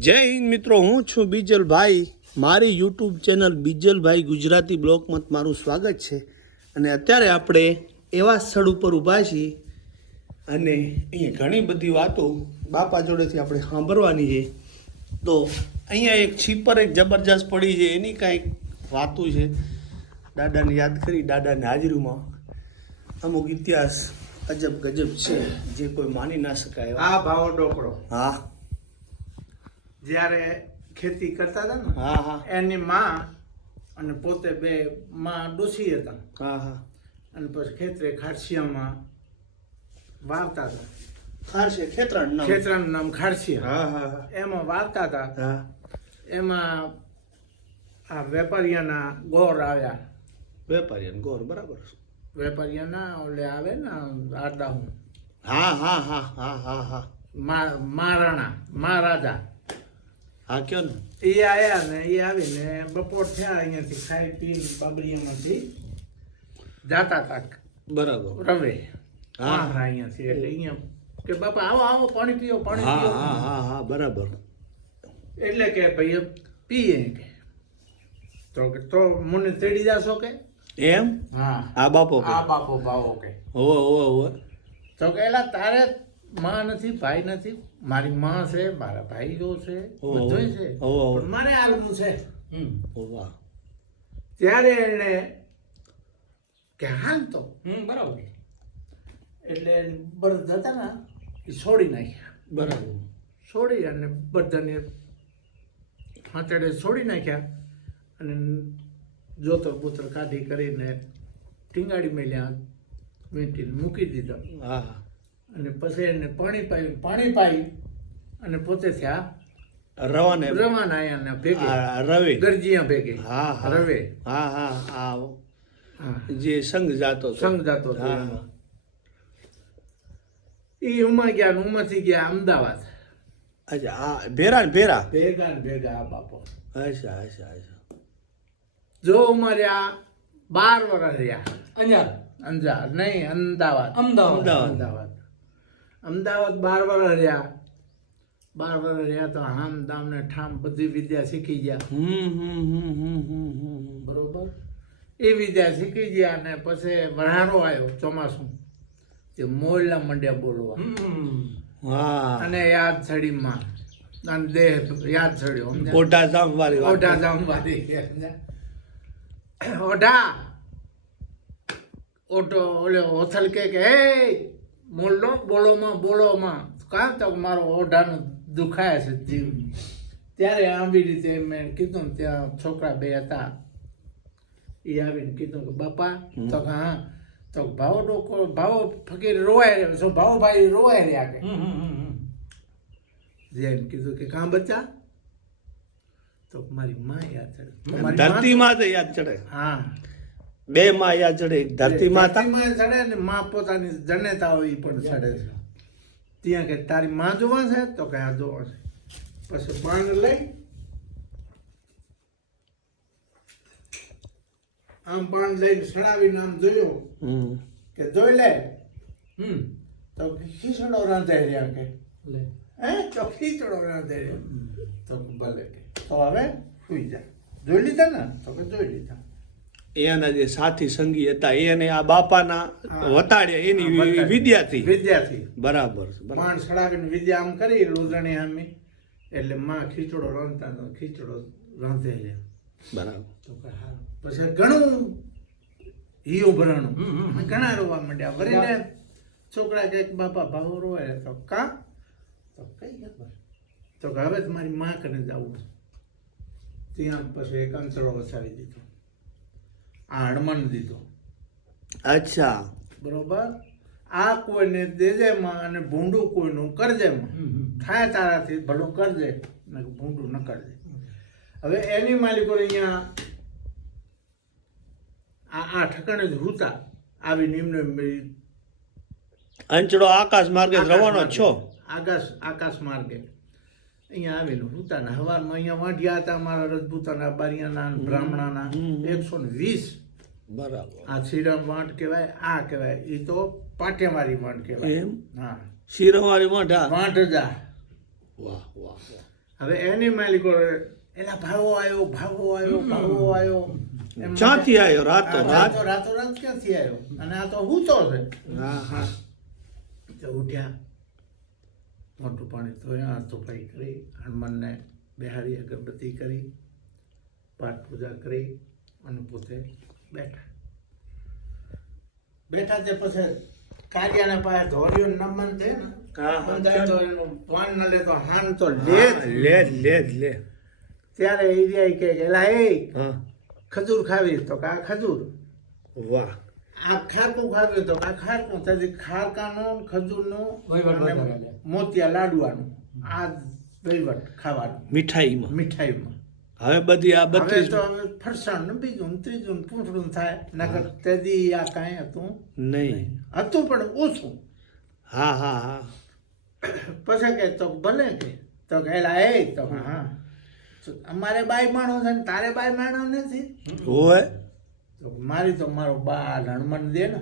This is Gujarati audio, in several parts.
જય હિન્દ મિત્રો હું છું બીજલભાઈ. મારી યુટ્યુબ ચેનલ બીજલભાઈ ગુજરાતી બ્લોકમાં મારું સ્વાગત છે. અને અત્યારે આપણે એવા સ્થળ ઉપર ઊભા છીએ. અને અહીંયા ઘણી બધી વાતો બાપા જોડેથી આપણે સાંભળવાની છે. તો અહીંયા એક છીપર એક જબરજસ્ત પડી છે એની કાંઈક વાતું છે. દાદાને યાદ કરી દાદાની હાજરીમાં અમુક ઇતિહાસ અજબ ગજબ છે જે કોઈ માની ના શકાય આ ભાવો ડોકડો હા. જ્યારે ખેતી કરતા હતા ને હા હા. એની માં અને પોતે બે માં ડોસી હતા. હા હા. અને પછી ખેતરે ખારસિયામાં વાવતા હતા. ખારશે ખેતરણ નામ. ખેતરાનું નામ ખાડસિયા હા હા હા. એમાં વાવતા હતા. એમાં આ વેપારીયાના ગોર આવ્યા. વેપારી અને ગોર બરાબર. વેપારીયાના ઓલે આવે ને આડાહું હા હા હા હા હા હા. મહારાણા મહારાજા. હા કયો ને? એ આયા ને એ આવીને બપોર થયા અહીંયાથી ખાઈ પી બાબરીયામાંથી જાતા હતા બરાબર. રવે. હા. અહીંયાથી એટલે અહીંયા કે બાપા આવો આવો પાણી પીઓ પાણી પીઓ. હા હા હા બરાબર. એટલે કે ભાઈ પીએ કે. તો કે તો મને તેડી જાશો કે? એમ? હા. આ બાપો આ બાપો બાવો કે. હોવે હોવે હોવે. તો કે એલા તારે માં નથી ભાઈ નથી? મારી માં છે મારા ભાઈ જો છે. ઓહો. છે મારે આવવું છે. ત્યારે એને કે હાલ તો. બરાબર. એટલે બળદ હતા ને એ છોડી નાખ્યા. બરાબર. છોડી અને બધાને હાથેડે છોડી નાખ્યા અને જોતર પુત્ર કાઢી કરીને ટીંગાડી મેલ્યા વીંટીને મૂકી દીધા. હા. અને પછી એને પાણી પાયું પાણી પાઈ અને પોતે થયા રવાને રવાના આયા ભેગે. આ રવિ. ગરજીયા ભેગે. હા હા. રવે. હા હા હા. જે સંઘ જાતો સંઘ જાતો. ઈ ઉમા ગયા ને ઉમાથી ગયા અમદાવાદ. અચ્છા હા ભેરા ભેરા? ભેગા ભેગા આ બાપો. અચ્છા અચ્છા અચ્છા. જો ઉમર્યા બાર વર્ષ રહ્યા. અંજાર અંજાર નહીં અમદાવાદ. અમદાવાદ. અમદાવાદ. અમદાવાદ બાર વર્ષ રહ્યા. બાર વર્ષ રહ્યા તો હામ દામ ને ઠામ બધી વિદ્યા શીખી ગયા. હમ હમ હમ હમ હમ હમ બરોબર? એ વિદ્યા શીખી ગયા અને પછી વરાણો આવ્યો ચોમાસું. તે મોરલા મંડ્યા બોલવા. હા. અને યાદ છડી માં અને દેહ યાદ છડ્યો ઓઢા જામવાળી ઓઢા જામવાળી ઓઢા! ઓટો ઓલે ઓથલ કે કે હે! બોલો બોલોમાં બોલોમાં. કાં તો મારો ઓઢાનો દુખાય છે જીવ ત્યારે આવી રીતે મેં કીધું ત્યાં છોકરા બે હતા. એ આવીને કીધું કે બાપા તો હા તો ભાવો ડોકો ભાવો ફકીર રોવાય રહ્યો છો ભાવો ભાઈ રોવાય રહ્યા કે. જેમ કીધું કે કાં બચ્ચા? તો મારી માં યાદ ચડે. ધરતી માં યાદ ચડે. હા. બે માયા જડે એક ધરતી માતા? જડે ને માં પોતાની જનેતા હોય પણ ચડે છે. ત્યાં કે તારી માં જોવા છે તો કે આ જોવા છે. પછી બાણ લઈ આમ બાણ લઈને સડાવીને આમ જોયો હમ. કે જોઈ લે. હમ. તો ખીચડો રાંધે રહ્યા કે. લે. હે? તો ખીચડો રાંધે રહ્યા. તો ભલે તો હવે સુઈ જા. જોઈ લીધા ને? તો કે જોઈ લીધા. એના જે સાથી સંગી હતા એને આ બાપાના વતાડે વતાડ્યા એની વિદ્યાથી. વિદ્યાથી. વિદ્યાર્થી વિદ્યાર્થી બરાબર. પાણ સડાવીને વિદ્યા આમ કરી લોધણી આમી. એટલે માં ખીચડો રાંધતા તો ખીચડો રાંધે છે બરાબર. તો પછી ઘણું હિયો ભરાણું. ઘણા રોવા માંડ્યા. વરીને છોકરા કે બાપા ભાવો રોવે તો કા? તો કઈ ખબર. તો કે હવે તમારી માં કને જવું ત્યાં પછી એક અંતરો વસાવી દીધો. આ હનુમાન દીધો. અચ્છા. બરોબર? આ કોઈને દેજેમાં અને ભૂંડું કોઈનું કરજેમાં થાય તારાથી ભલું કરજે ને ભૂંડું ન કરજે. હવે એની માલિકો અહીંયા આ આ ઠકાણે જ હુતા આવી નિમ્ન અંચડો આકાશ માર્ગે રવાનો છો. આકાશ આકાશ માર્ગે. અહીંયા આવેલું હુતા ને હવારમાં અહીંયા વાંઢિયા હતા અમારા રજપૂતાના બારિયાના ને બ્રાહ્મણાના એકસો ને વીસ. બરાબર. આ શિરમ વાંટ કહેવાય આ કહેવાય. એ તો પાટેમારી વાંટ કહેવાય. એમ? હા. શિરવાળી હા. વાંટ જા વાહ વાહ હવે એની માલિકો એના ભાવો આવ્યો ભાવો આવ્યો ભાવો આવ્યો ક્યાંથી આવ્યો રાતો રાત? રાતો રાતો ક્યાંથી આવ્યો અને આ તો હૂતો છે. હા હા. તો ઉઠ્યા. મોટું પાણી ધોયા સફાઈ કરી હનુમાનને બિહારી અગરબત્તી કરી પાઠ પૂજા કરી અને પોતે બેઠા. બેઠા તે પછી કાર્યાના પાસે ધોર્યો નમન છે ને હા, હા. બંધાય તો એનું પાન ન લે તો હાન તો લે લે લે લે. ત્યારે એ રહ્યા કે એલા એ ખજૂર ખાવી તો કા ખજૂર? વાહ. આ ખારકું ખાવી તો આ ખારકું? તેથી ખારકાનું ખજૂરનું મોતિયા લાડવાનું આ વહીવટ ખાવાનું. મીઠાઈમાં. મીઠાઈમાં. હવે બધી આ બત્રીસ ફરસાણ બીજું ત્રીજું પૂંછડું થાય નકર તેદી આ કાંઈ હતું નહીં. હતું પણ ઓછું. હા હા હા. પછી કે તો ભલે કે. તો કે એલા એ તો હા અમારે બાઈ માણો છે ને તારે બાઈ માણો નથી? હોય. તો મારી તો મારો બા હણમણ દે ને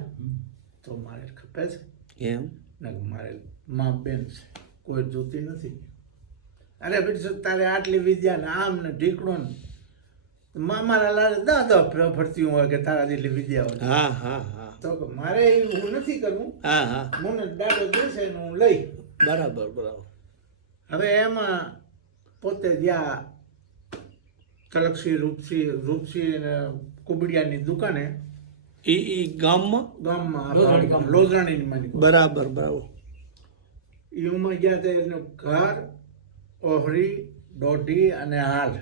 તો મારે ખપે છે. એમ? ને મારે મા બેન છે કોઈ જોતી નથી. અરે બીજું તારે આટલી વિદ્યા ને આમ ને ઢીકણો ને? તો મા મારા લાડે દા દા ફરતી હોય કે તારા જેટલી વિદ્યા હોય. હા હા હા. તો મારે હું નથી કરવું. હા હા. મને દાડો દેશે ને હું લઈ. બરાબર બરાબર. હવે એમાં પોતે જ્યાં તલક્ષી રૂપસી રૂપસી અને કુબડિયાની દુકાને એ એ ગામમાં? ગામમાં લોજાણીની માની બરાબર બરાબર. એમાં ગયા ત્યાં એનું ઘર ઓહરી દોઢી અને હાલ.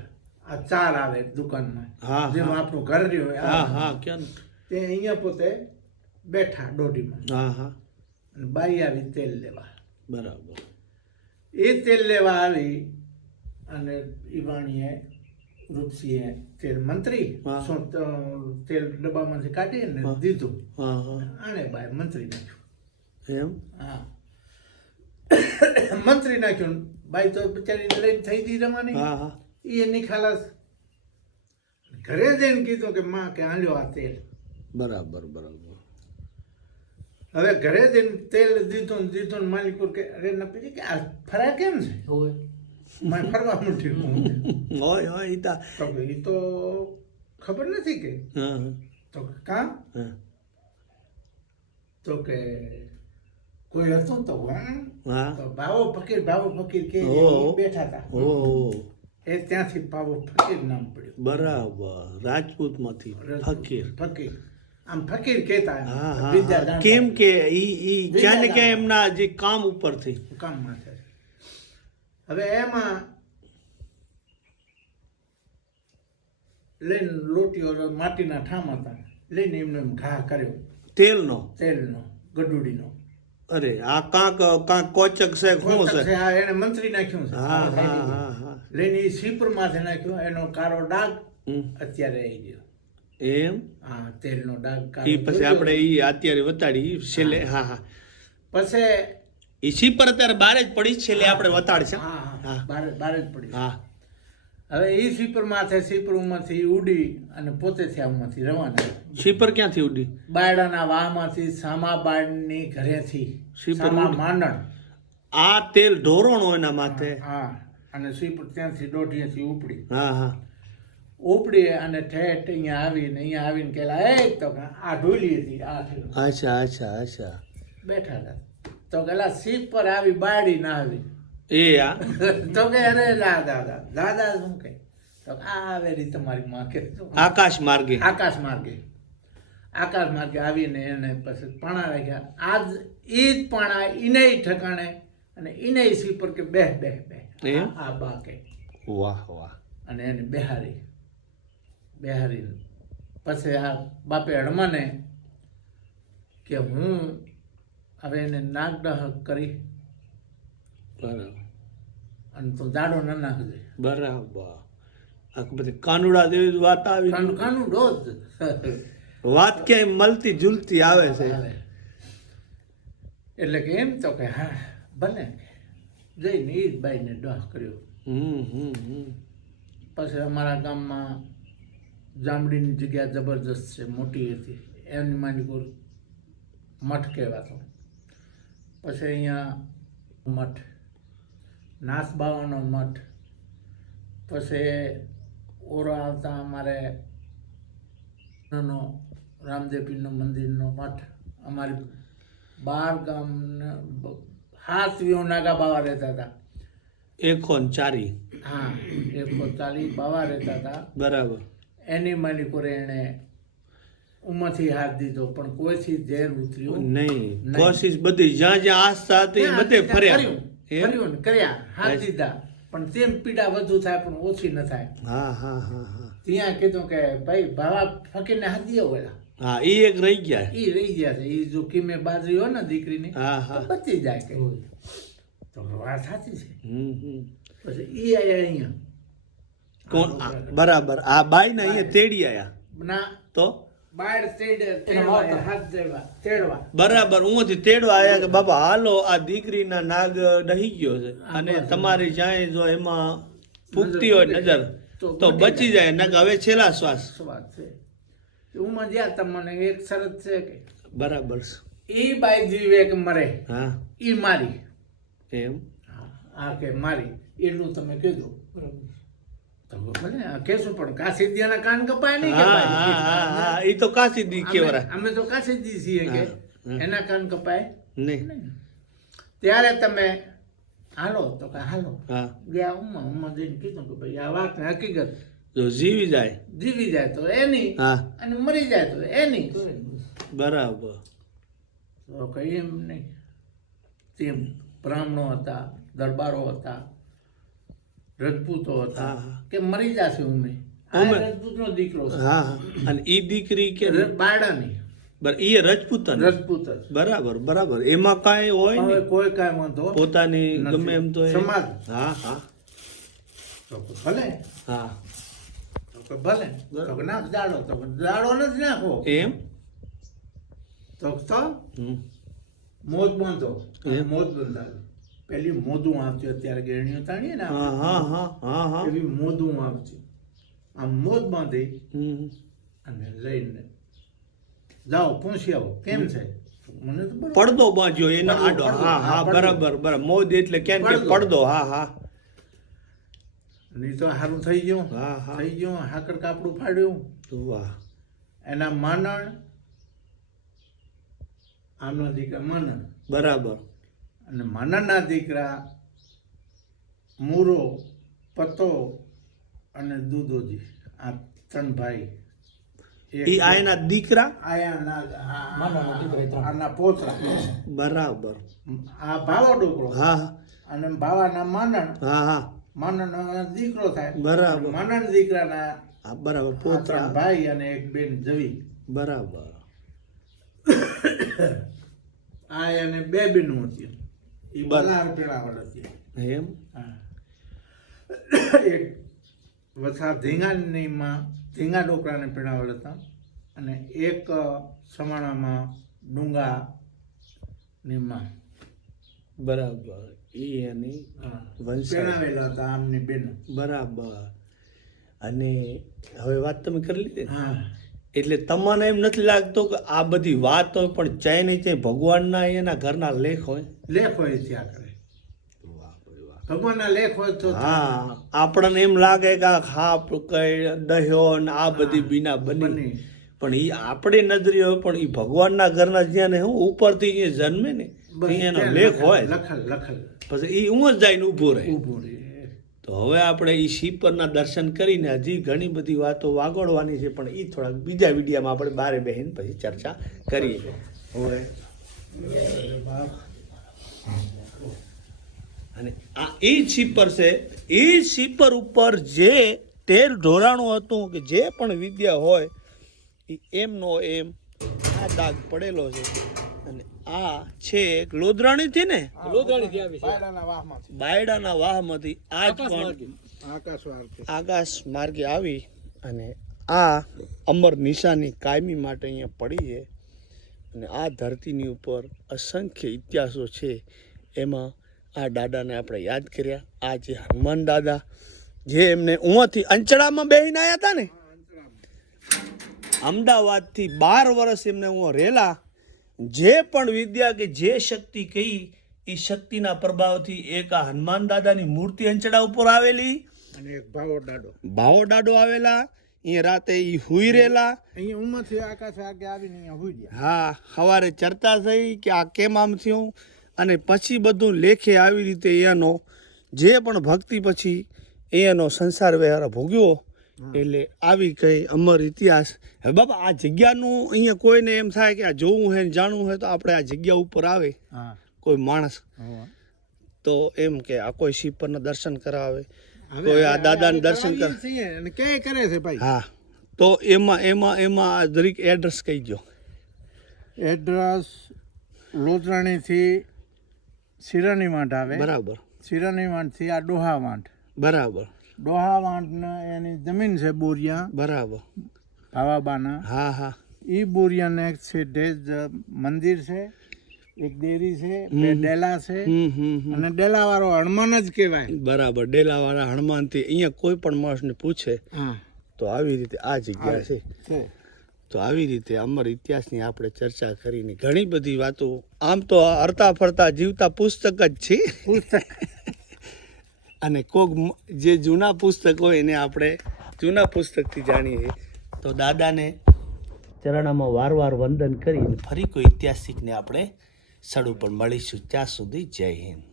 આ ચાર આવે દુકાનમાં. હા, જેમાં આપણું ઘર રહ્યું હોય હા. હા કેમ તે અહીંયા પોતે બેઠા દોઢીમાં. હા હા. અને બાઈ આવી તેલ લેવા. બરાબર. એ તેલ લેવા આવી અને ઈવાણીએ રૂપસીએ તેલ મંત્રી તેલ ડબ્બામાંથી કાઢીને. દીધું. હા હા. આણે બાય મંત્રી નાખ્યું. એમ? હા. મંત્રી નાખ્યું. બાઈ તો બિચારી લડાઈ થઈ હતી રમાની. હા હા. એ એની ખાલાસ. ઘરે જઈને કીધું કે માં કે આલ્યો આ તેલ. બરાબર બરાબર. હવે ઘરે જઈને તેલ દીધું દીધું ને માલિકો કે અરે નપી કે આ ફરા કેમ છે? મેં ફરવા મૂઠ્યું હોય. હોય તા. તો એ તો ખબર નથી કે. તો કે કાં? હા. તો કે કોઈ હતો તો હું તો ફકીર ભાવો ફકીર કે બેઠા હતા. એ ત્યાંથી ભાવો ફકીર નામ પડ્યું. બરાબર. રાજપૂતમાંથી ફકીર. ફકીર. આમ ફકીર કહેતા કેમ કે ઈ ઈ ક્યાં ને વિદ્યાદાન. ક્યાં એમના જે કામ ઉપરથી. કામમાં થાય હવે એમાં લઈને લોટીઓ માટીના ઠામ હતા. લઈને એમને એમ ઘા કર્યો. તેલનો? તેલનો ગડુડીનો. અરે આ કાંક કાંક કોચક છે શું છે? હા એને મંત્રી નાખ્યું છે. હા હા હા લઈને એ સીપર માથે નાખ્યો એનો કાળો ડાઘ. અત્યારે આવી ગયો. એમ? હા તેલનો ડાઘ એ પછી આપણે ઈ અત્યારે વતાડી છેલ્લે હા. હા પછી ઈ સીપર અત્યારે બારે જ પડી છેલ્લે આપણે વતાડશે. હા. હા. બારે બાર જ પડી. હા. હવે એ સીપર માથે સીપરમાંથી ઉડી અને પોતે ત્યાંમાંથી રવાના. સીપર ક્યાંથી ઉડી? બાયડાના વાહમાંથી સામા બાળની ઘરેથી સીપર માંડણ. આ તેલ ઢોરણો એના માથે? હા અને સીપર ત્યાંથી દોઢીએથી ઉપડી. હા હા. ઉપડી અને ઠેઠ અહીંયા આવીને અહીંયા આવીને કેલા એ તો આ ઢોલી હતી આ અચ્છા અચ્છા અચ્છા. બેઠા હતા. તો કેલા સીપ પર આવી બાયડી ના આવી. એ આ. તો કે અરે દાદા દાદા શું કે તો આવે આ મારી માં કે આકાશ માર્ગે. આકાશ માર્ગે. આકાશ માર્ગે આવીને એને પછી પાણા રાખ્યા આજ એ જ પાણા એને ઠકાણે અને એને સી પર કે બેહ બેહ બેહ. આ- બા કે વાહ વાહ. અને એને બેહારી. બેહારી. પછી આ બાપે હડમાને કે હું હવે એને નાગડાહ કરી બરાબર. અને તો દાડો ન નાખજે બરાબર. આખું બધી કાનુડા જેવી વાત આવી. કાનુડો જ વાત ક્યાંય મળતી જુલતી આવે છે. એટલે કે એમ તો કે હા ભલે જઈને એ જ બાઈને ડોહ કર્યો. પછી અમારા ગામમાં જામડીની જગ્યા જબરજસ્ત છે મોટી હતી. એની માંડી મઠ કહેવાતો. પછી અહીંયા મઠ નાસબાવાનો મઠ. પછી ઓરો આવતા અમારે નાનો રામદેવ પીરનો મંદિરનો મઠ. અમારે બાર ગામ હાથ વીઓ નાગા બાવા રહેતા હતા. એકોન ચારી. હા એકો ચારી બાવા રહેતા હતા. બરાબર. એની માલિકોરે એણે ઉંમરથી હાથ દીધો પણ કોઈથી ઝેર ઉતર્યું નહીં કોશિશ બધી જ્યાં જ્યાં આસ્થા હતી બધે ફર્યા. કર્યું, એમ? ને કર્યા હાથ બસ. દીધા. પણ તેમ પીડા વધુ થાય પણ ઓછી ન થાય. હા હા હા હા. ત્યાં કીધું કે ભાઈ ભાવા ફકીરને હાથ દીધો વેલા હા એ એક રહી ગયા. એ રહી ગયા છે. એ જો કિમે બાજરી હોય ને દીકરીની હા હા. બચી જાય કે. તો વાત સાચી છે. હમ, હમ. પછી એ આયા અહીંયા. કોણ? બરાબર. આ બાઈ ને અહીંયા તેડી આયા. ના. તો? બરાબર હું તેડવા આવ્યા કે બાબા હાલો આ દીકરીના નાગ ડહી ગયો છે. અને તમારી જાય જો એમાં ફૂગતી હોય નજર તો બચી જાય. નાગ હવે છેલ્લા શ્વાસ. શું વાત છે. હું માં જ્યાં તમને એક શરત છે કે બરાબર. એ ઈ બાઈ જીવે કે મરે હા. ઈ મારી. એમ? હા કે મારી એટલું તમે કીધું. તો કહેશું પણ કાશીદિયાના કાન કપાય નહીં કે હા હા હા ભાઈ હા એ તો કાશી દી કેવરા અમે- તો કાશીદી છીએ કે હા, હા. એના કાન કપાય નહીં. ત્યારે તમે હાલો તો કે હાલો. ગયા ઉમ્મા ઉમા જઈને કીધું કે ભાઈ આ વાત હકીકત. જો જીવી જાય. જીવી જાય તો એની અને મરી જાય તો એની બરાબર. તો કઈ એમ નહીં. તેમ બ્રાહ્મણો હતા દરબારો હતા રજપૂતો હતા. કે મરી જશે ઉમે. રજપૂત રજપૂતનો દીકરો હા અને ઈ દીકરી કે બારડાની. બર ઈ રજપૂતન. રજપૂત બરાબર બરાબર. એમાં કાંઈ હોય ને કોઈ કાંઈ વાંધો પોતાની. ગમે એમ તો સમાજ. હા હા. ભલે. હા. ભલે. નાખ દાડો. તો દાડો નથી નાખો એમ? તો. મોજ બાંધો? મોજ બંધાવે પેલી મોદું આવતી અત્યારે ગેરણીઓ તાણીએ ને હા હા હા હા હા. એવી મોદું આવતી આમ મોદ બાંધી હમ. અને લઈને જાઓ પૂછી આવો. કેમ છે? મને તો પડદો બાંધ્યો એનો આડો. હા હા બરાબર બરાબર. મોજ એટલે કેમ કે પડદો. પડદો હા હા. નહીં તો સારું થઈ ગયું. હા હા. થઈ ગયું હાકર કાપડું ફાડ્યું. વાહ. એના માનણ આમના દીકરા માનણ. બરાબર. અને માનણના દીકરા મૂરો પતો અને દૂધોજી આ ત્રણ ભાઈ એ આયના દીકરા? આયાના આના પોતરા. બરાબર. આ ભાવો ડોકળો હા હા. અને ભાવાના માનણ. હા હા. માનણ દીકરો થાય. બરાબર. માનણ દીકરાના હા બરાબર પોતરા. ભાઈ અને એક બેન જવી. બરાબર. આ અને બે બેનું હતી. એ બર- પેલાવડ હતી એમ? હા. એક વસા ધીંગાનીમાં ધીંગા ડોકરાને પીણાવડ હતા. અને એક સમાણામાં ડુંગા નીમાં બરાબર. ઈ એની. વંશાવળી. હતા આમની બેન. બરાબર. અને હવે વાત તમે કરી લીધી? હા. એટલે તમને એમ નથી લાગતો કે આ બધી વાત હોય પણ ચાય ભગવાનના એના ઘરના લેખ હોય? લેખ હોય ત્યાં કરે. ભગવાનના લેખ હોય તો હા આપણને એમ લાગે કે આ ખાપ કઈ દહ્યો ને આ બધી બીના બની. પણ એ આપણે નજરી હોય પણ એ ભગવાનના ઘરના જ્યાં ને હું ઉપરથી જે જન્મે ને એનો લેખ હોય લખલ લખલ. પછી એ હું જ જઈને ઊભો રહે. ઊભું રહે. તો હવે આપણે એ શિપરના દર્શન કરીને હજી ઘણી બધી વાતો વાગોળવાની છે પણ એ થોડાક બીજા વિડીયામાં આપણે બારે બહેન પછી ચર્ચા કરીએ. હવે અને આ એ શિપર છે એ શિપર ઉપર જે તેર ઢોરાણું હતું કે જે પણ વિદ્યા હોય એ એમનો એમ આ દાગ પડેલો છે. અને આ છે એક લોધરાણીથી ને? બાયડાના વાહમાંથી આજ પણ આકાશ આકાશ માર્ગે આવી અને આ અમર નિશાની કાયમી માટે અહીંયા પડી છે. અને આ ધરતીની ઉપર અસંખ્ય ઇતિહાસો છે. એમાં આ દાદાને આપણે યાદ કર્યા. આ જે હનુમાન દાદા જે એમને ઉંવાથી અંચળામાં બેહીને આવ્યા હતા ને? અમદાવાદથી બાર વર્ષ એમને હું રહેલા. જે પણ વિદ્યા કે જે શક્તિ કહી એ શક્તિના પ્રભાવથી એક આ હનુમાન દાદાની મૂર્તિ અંચળા ઉપર આવેલી. અને એક ભાવો ડાડો ભાવો ડાડો આવેલા. અહીંયા રાતે ઈ હુઈ રહેલા. અહીંયા ઉમરથી આકાશ આગે આવીને અહીંયા હુઈ ગયા. હા સવારે ચર્ચા થઈ કે આ કેમ આમ થયું? અને પછી બધું લેખે આવી રીતે એનો જે પણ ભક્તિ પછી એનો સંસાર વ્યવહાર ભોગ્યો એટલે આવી કઈ અમર ઇતિહાસ. હવે બાબા આ જગ્યાનું અહીંયા કોઈને એમ થાય કે આ જોવું હે જાણવું હોય તો આપણે આ જગ્યા ઉપર આવે. હા. કોઈ માણસ. તો એમ કે આ કોઈ શિવપરના દર્શન કરાવે. કોઈ આ દાદાને દર્શન કર અને ક્યાંય કરે છે ભાઈ? હા. તો એમાં એમાં એમાં આ દરેક એડ્રેસ કહી દો એડ્રેસ લોચરાણીથી સિરાની વાંટ આવે. બરાબર. શિરાની વાંટથી આ ડોહા વાંટ બરાબર. ડોહા વાંટના એની જમીન છે બોરિયા. બરાબર. ભાવાબાના. હા હા. એ બોરિયાને છેડે મંદિર છે. એક દેરી છે બે ડેલા છે અને ડેલા વાળો હનુમાન જ કહેવાય. બરાબર ડેલાવાળા હનુમાનથી અહીંયા કોઈ પણ માણસને પૂછે તો આવી રીતે આ જગ્યા છે. તો આવી રીતે અમર ઇતિહાસની આપણે ચર્ચા કરીને ઘણી બધી વાતો. આમ તો હરતા ફરતા જીવતા પુસ્તક જ છે. પુસ્તક. અને કોક જે જૂના પુસ્તક હોય એને આપણે જૂના પુસ્તકથી જાણીએ. તો દાદાને ચરણામાં વાર વાર વંદન કરીને ફરી કોઈ ઐતિહાસિકને આપણે સ્થળ ઉપર મળીશું ત્યાં સુધી જય હિન્દ.